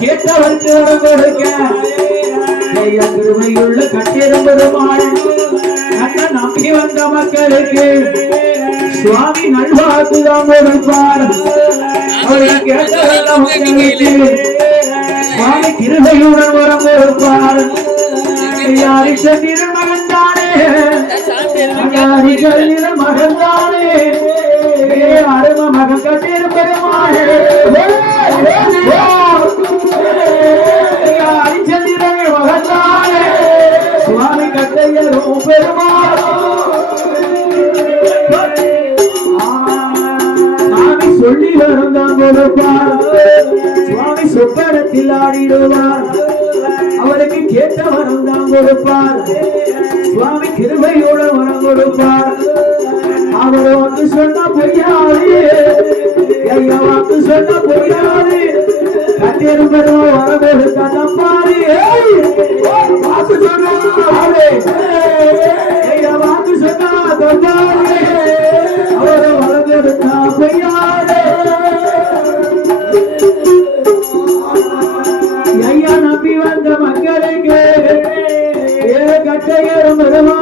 கேட்டவருக்கு வரம் கொடுக்க கிருமையுள்ள கட்டிடம் பெருமாள் அண்ணன் நம்பி வந்த மக்களுக்கு சுவாமி நல்வாக்குதான் கொடுப்பார். அவர்கள் கேட்டவர்கள் மக்களுக்கு சுவாமி கிருமையுடன் வரம் கொடுப்பார். யாரிசந்திரன் மகன்தானே யாரிசந்திரன் மகன்தானே அரும மகன் கட்டிடம் பெருமாள் யாரிசந்திரன் மகன்தானே சுவாமி கட்டையரும் பெருமாள் சுவாமி சொல்லி வருந்தான் கொடுப்பார். சுவாமி சொப்பனத்தில் ஆடிடுவார். அவருக்கு கேட்ட வரம் தான் கொடுப்பார். சுவாமி கிருபையோட வரம் கொடுப்பார். அவர் வந்து சொன்ன பொய்யாது ஐயா வந்து சொன்ன பொய்யாது கட்டேரும் பெருமா வரம் கொடுத்த தம்பாரு வாக்கு சொன்னாரு ஐயா வாக்கு சொன்னா தம்பாரு அவரை வரம் கொடுத்த பொய்யாது ஐயா நம்பி வந்த மக்களுக்கு கட்டையரும் பெருமா